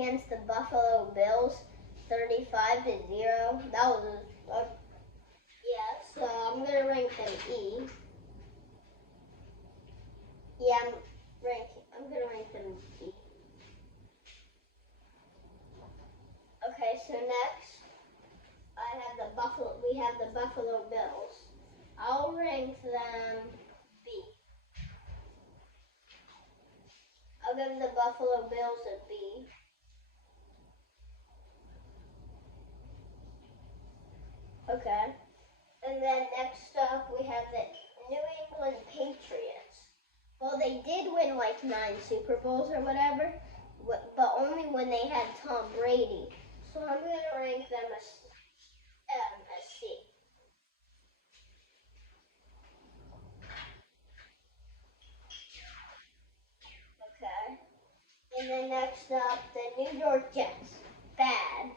against the Buffalo Bills, 35-0. That was yeah. So I'm gonna rank them E. Yeah, I'm gonna rank them E. Okay, so next we have the Buffalo Bills. I'll rank them B. I'll give the Buffalo Bills a B. Okay. And then next up we have the New England Patriots. Well, they did win like 9 Super Bowls or whatever, but only when they had Tom Brady. So I'm going to rank them as C. Okay. And then next up, the New York Jets. Bad.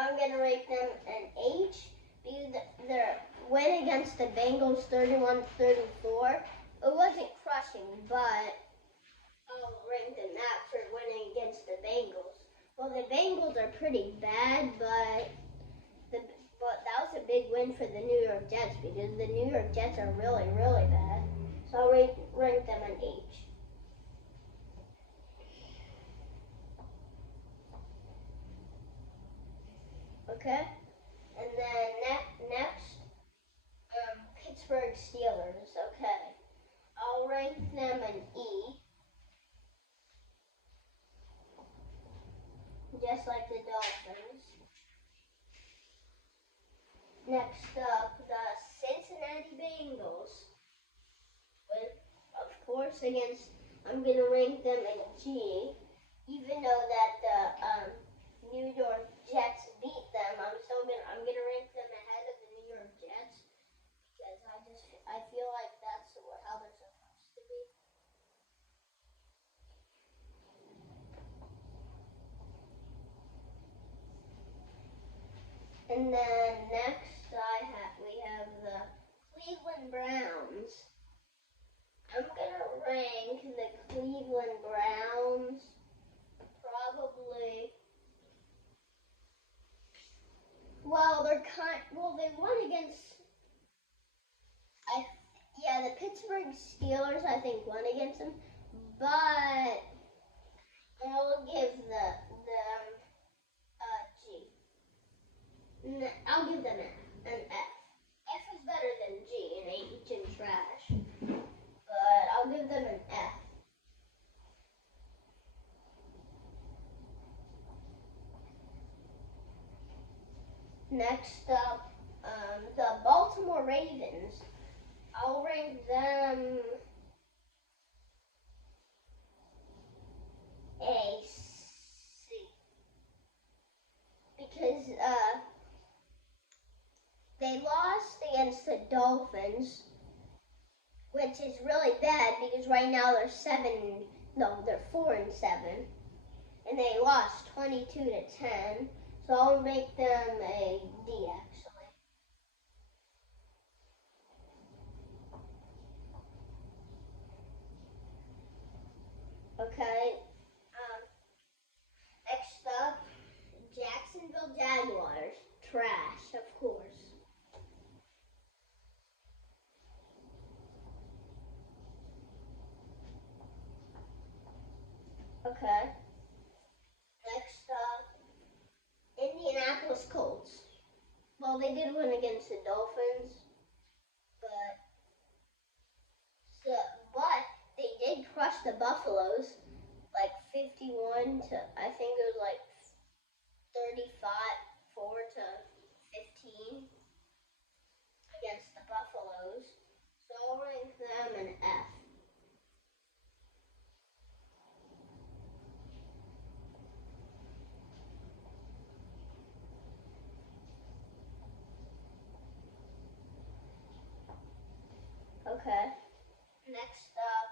I'm going to rank them an H because their win against the Bengals 31-34. It wasn't crushing, but I'll rank them that for winning against the Bengals. Well, the Bengals are pretty bad, but that was a big win for the New York Jets because the New York Jets are really, really bad. So I'll rank them an H. Okay? And then next, Pittsburgh Steelers. Okay. I'll rank them an E. Just like the Dolphins. Next up, the Cincinnati Bengals. With, of course, I'm going to rank them in G. Even though that the New York Jets beat them, I'm gonna rank them ahead of the New York Jets because I feel like that's how they're supposed to be. And then next we have the Cleveland Browns. I'm gonna rank the Cleveland Browns probably. Well, they won against. The Pittsburgh Steelers I think won against them, but I'll give G. I'll give them an F. F is better than G and H and trash, but I'll give them an F. Next up, the Baltimore Ravens. I'll rank them a C because they lost against the Dolphins, which is really bad because right now they're 4-7, and they lost 22-10. So I'll make them a D actually. Okay. Next up, Jacksonville Jaguars. Trash, of course. Okay. Next up, Indianapolis Colts. Well, they did win against the Dolphins, but they did crush the Buffaloes, like 51 to I think it was like 35-4-15 against the Buffaloes. So I'll rank them an F. Okay. Next up,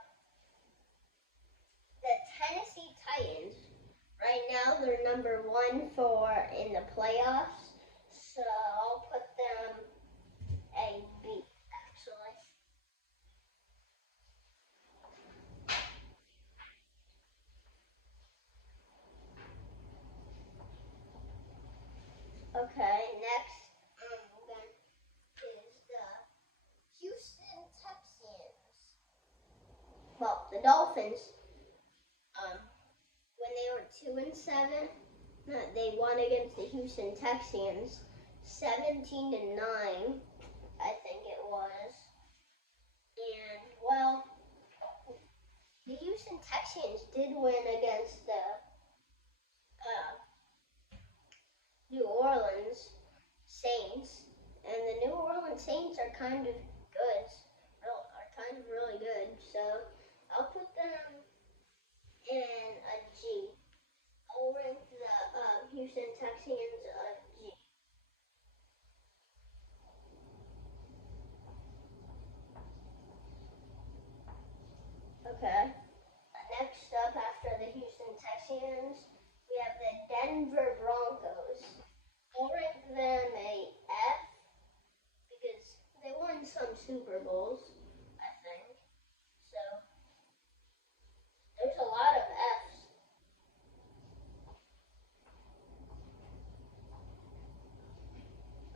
the Tennessee Titans. Right now they're number 1 in the playoffs. So I'll put them a B actually. the Dolphins, when they were 2-7, they won against the Houston Texans, 17-9, I think it was. And well, the Houston Texans did win against the New Orleans Saints, and the New Orleans Saints are kind of good, really good. So I'll put them in a G. I'll rank the Houston Texans a G. Okay. Next up, after the Houston Texans, we have the Denver Broncos. I'll rank them a F because they won some Super Bowls, I think. So there's a lot of Fs.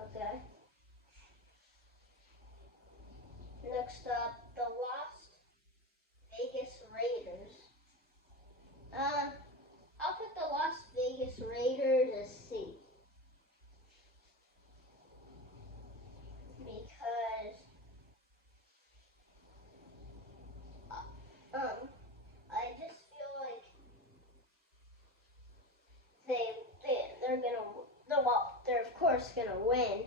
Okay. Next up, the Las Vegas Raiders. I'll put the Las Vegas Raiders a C because I just feel like they're of course gonna win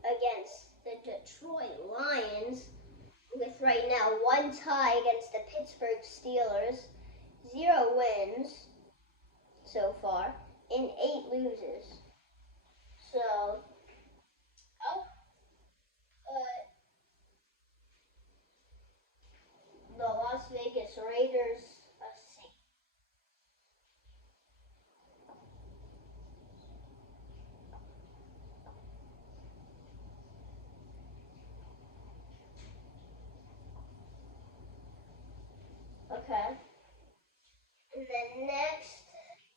against the Detroit Lions with right now one tie against the Pittsburgh Steelers, 0 wins so far, and 8 loses. So I'll put the Las Vegas Raiders a C. Okay. And then next,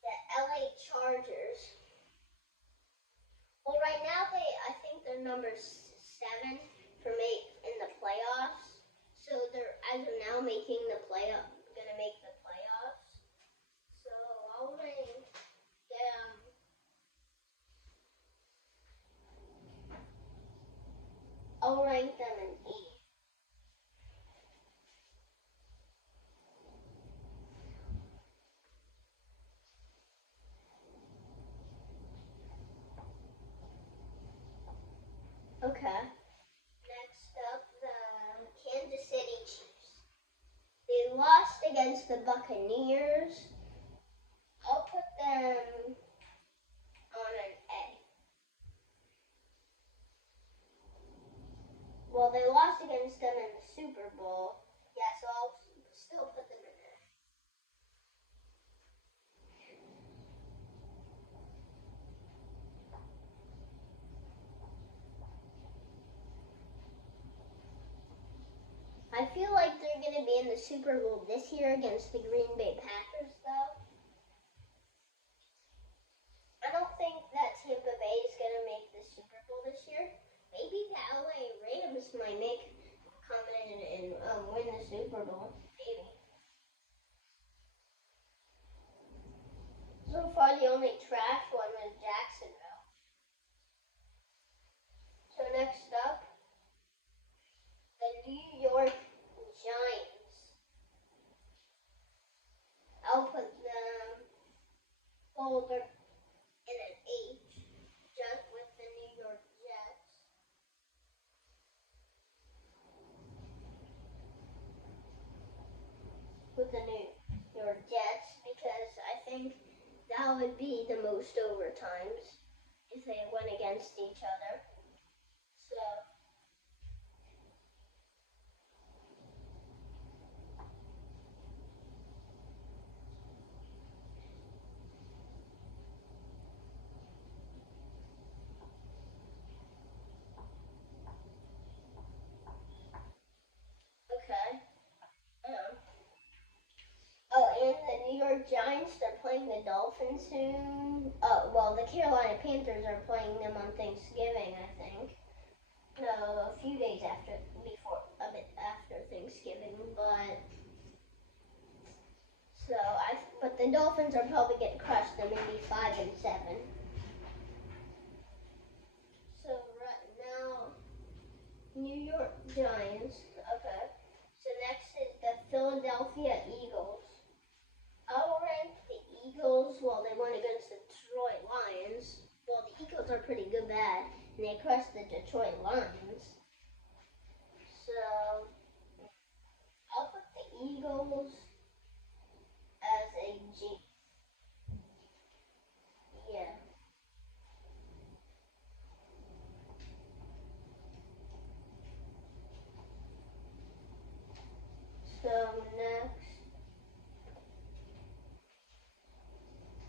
the LA Chargers. Well, right now I think they're number 7 for in the playoffs. So they're as of now making gonna make the playoffs. So I'll rank them. I'll rank them an E. Okay. Next up, the Kansas City Chiefs. They lost against the Buccaneers. I'll put them on an A. Well, they lost against them in the Super Bowl. Yeah, so I'll still put them in A. I feel like they're going to be in the Super Bowl this year against the Green Bay Packers, though. I don't think that Tampa Bay is going to make the Super Bowl this year. Maybe the LA Rams might come in and win the Super Bowl. Maybe. So far, the only trash one was Jacksonville. So next up, the New York Giants. I'll put them older in an H, just with the New York Jets. With the New York Jets, because I think that would be the most overtimes if they went against each other. So okay. Oh, and the New York Giants, they're playing the Dolphins soon. Oh, well, the Carolina Panthers are playing them on Thanksgiving, I think. No, a few days a bit after Thanksgiving, but the Dolphins are probably going to crush them and be 5-7. So right now, New York Giants. Okay. So next is the Philadelphia Eagles. I'll rank the Eagles while they won against the Detroit Lions. Well, the Eagles are pretty good bad, and they crushed the Detroit Lions. So I'll put the Eagles as a G. Yeah. So next,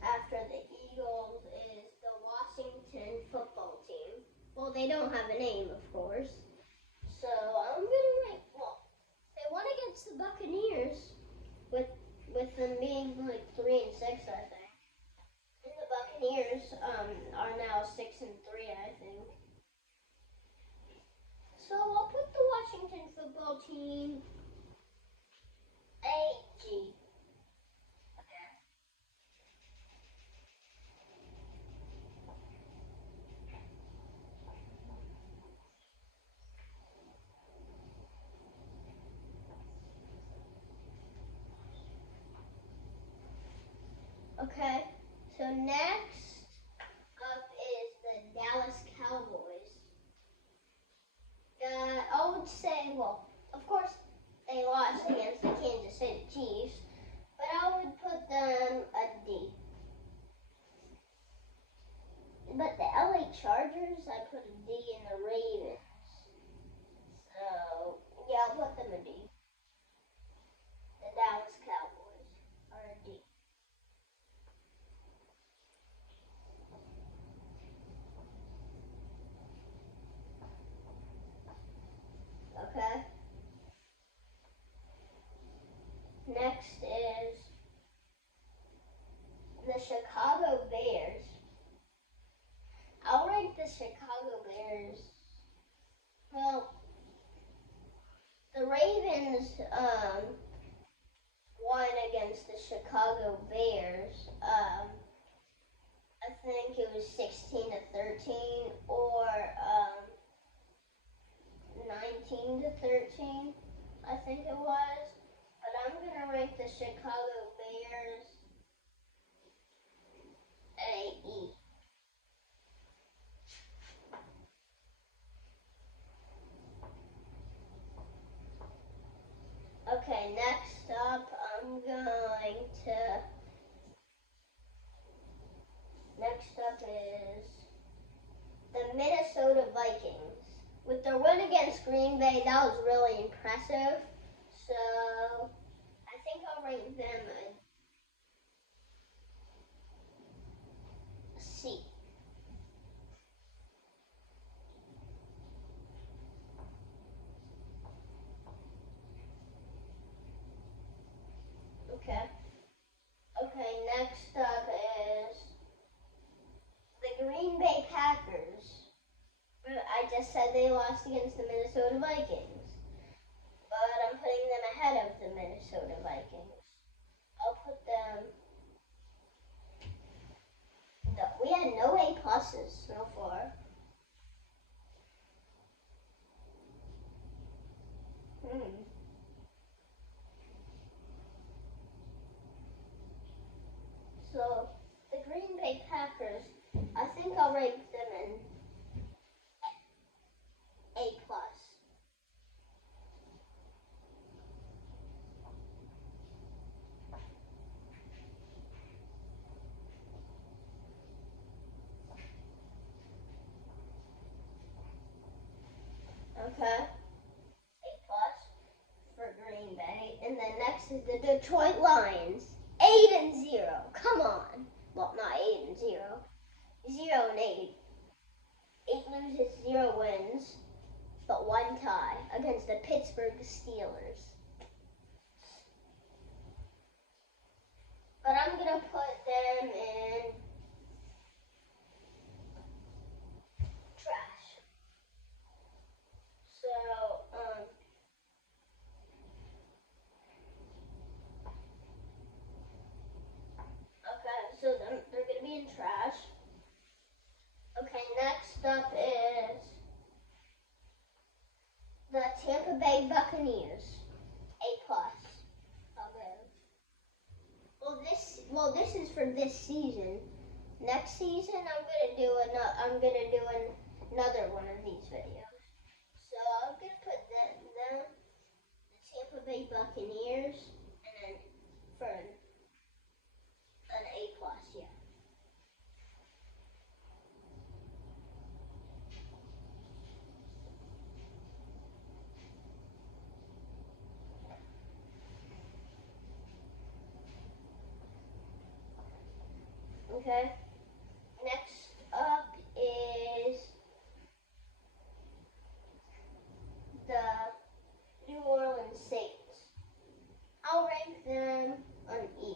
after the Eagles, is the Washington football team. Well, they don't have a name, of course. So I'm gonna rank. Well, they won against the Buccaneers with them being like 3-6, I think. And the Buccaneers are now 6-3, I think. So I'll put the Washington football team AG. Okay. So next up is the Dallas Cowboys. I would say, well, of course, they lost against the Kansas City Chiefs, but I would put them a D. But the LA Chargers, I put a D, in the Ravens. So, yeah, I'll put them a D. The Dallas Cowboys are a D. Okay? Next is the Chicago Bears. I'll rank the Chicago Bears. Well, the Ravens won against the Chicago Bears. I think it was 16-13 or 19-13. I think it was. But I'm gonna rank the Chicago Bears a E. Okay, next up, next up is the Minnesota Vikings. With their win against Green Bay, that was really impressive. So I think I'll rank them a C. Okay. Okay, next up is the Green Bay Packers. I just said they lost against the Minnesota Vikings, but I'm putting them ahead of the Minnesota Vikings. I'll put them. No, we had no A pluses so far. So the Green Bay Packers, I think I'll rank them in A plus. Okay. A plus for Green Bay. And then next is the Detroit Lions. 8-0. Come on. Well, not 8-0. 0-8. 8 loses, 0 wins, but 1 tie against the Pittsburgh Steelers. But I'm gonna put them in trash. So, Buccaneers. A plus. Okay. Well, this is for this season. Next season, I'm gonna do another one of these videos. So I'm gonna put them, the Tampa Bay Buccaneers, and then for an A plus, yeah. Okay. Next up is the New Orleans Saints. I'll rank them an E.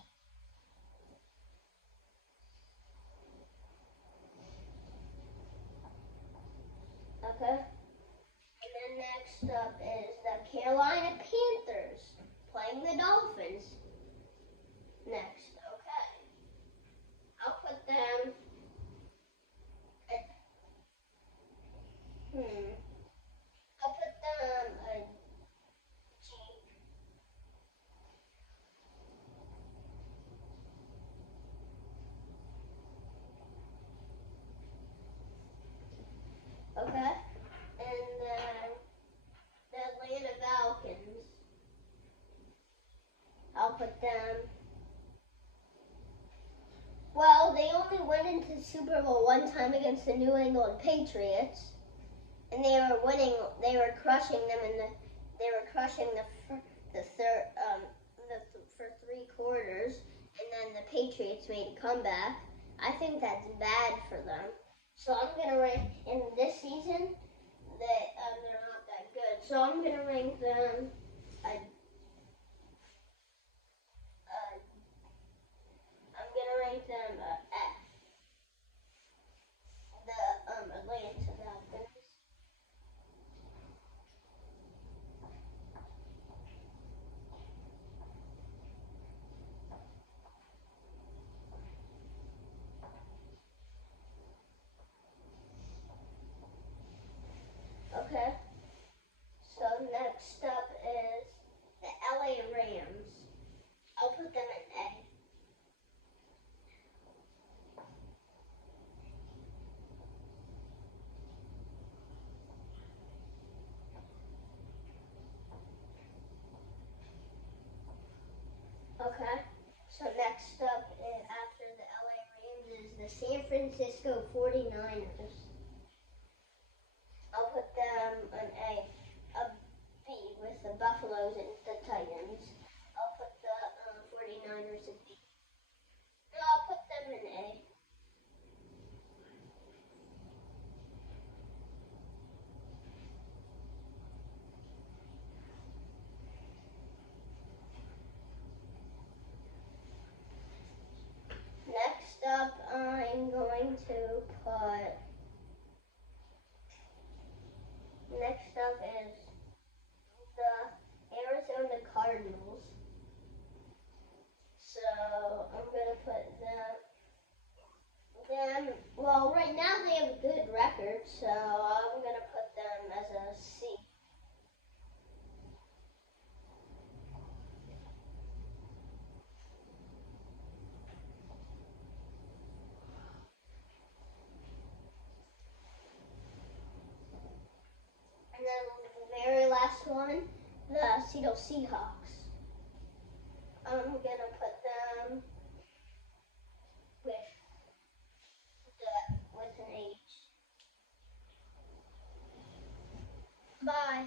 Okay. And then next up is the Carolina Panthers playing the Dolphins. Next, okay. I'll put them at, I'll put them a G. Okay. And then the Atlanta Falcons, I'll put them, well, they only went into the Super Bowl one time against the New England Patriots, and they were winning. They were crushing them they were crushing for 3 quarters, and then the Patriots made a comeback. I think that's bad for them. So I'm gonna rank in this season that they're not that good. So I'm gonna rank them a I'm gonna rank them F. The Atlanta Falcons. Okay. So next up is the LA Rams. I'll put them in A. Okay. So next up after the LA Rams is the San Francisco 49ers. I'll put them an a B with the Buffaloes and the Titans. I'll put the 49ers in B. No, I'll put them in A. Next up, I'm going to put, next up is the Arizona Cardinals. So I'm going to put them, well, right now they have a good record, so I'm going to put them as a C. And then the very last one, the Seattle Seahawks. I'm going to put them with an H. Bye.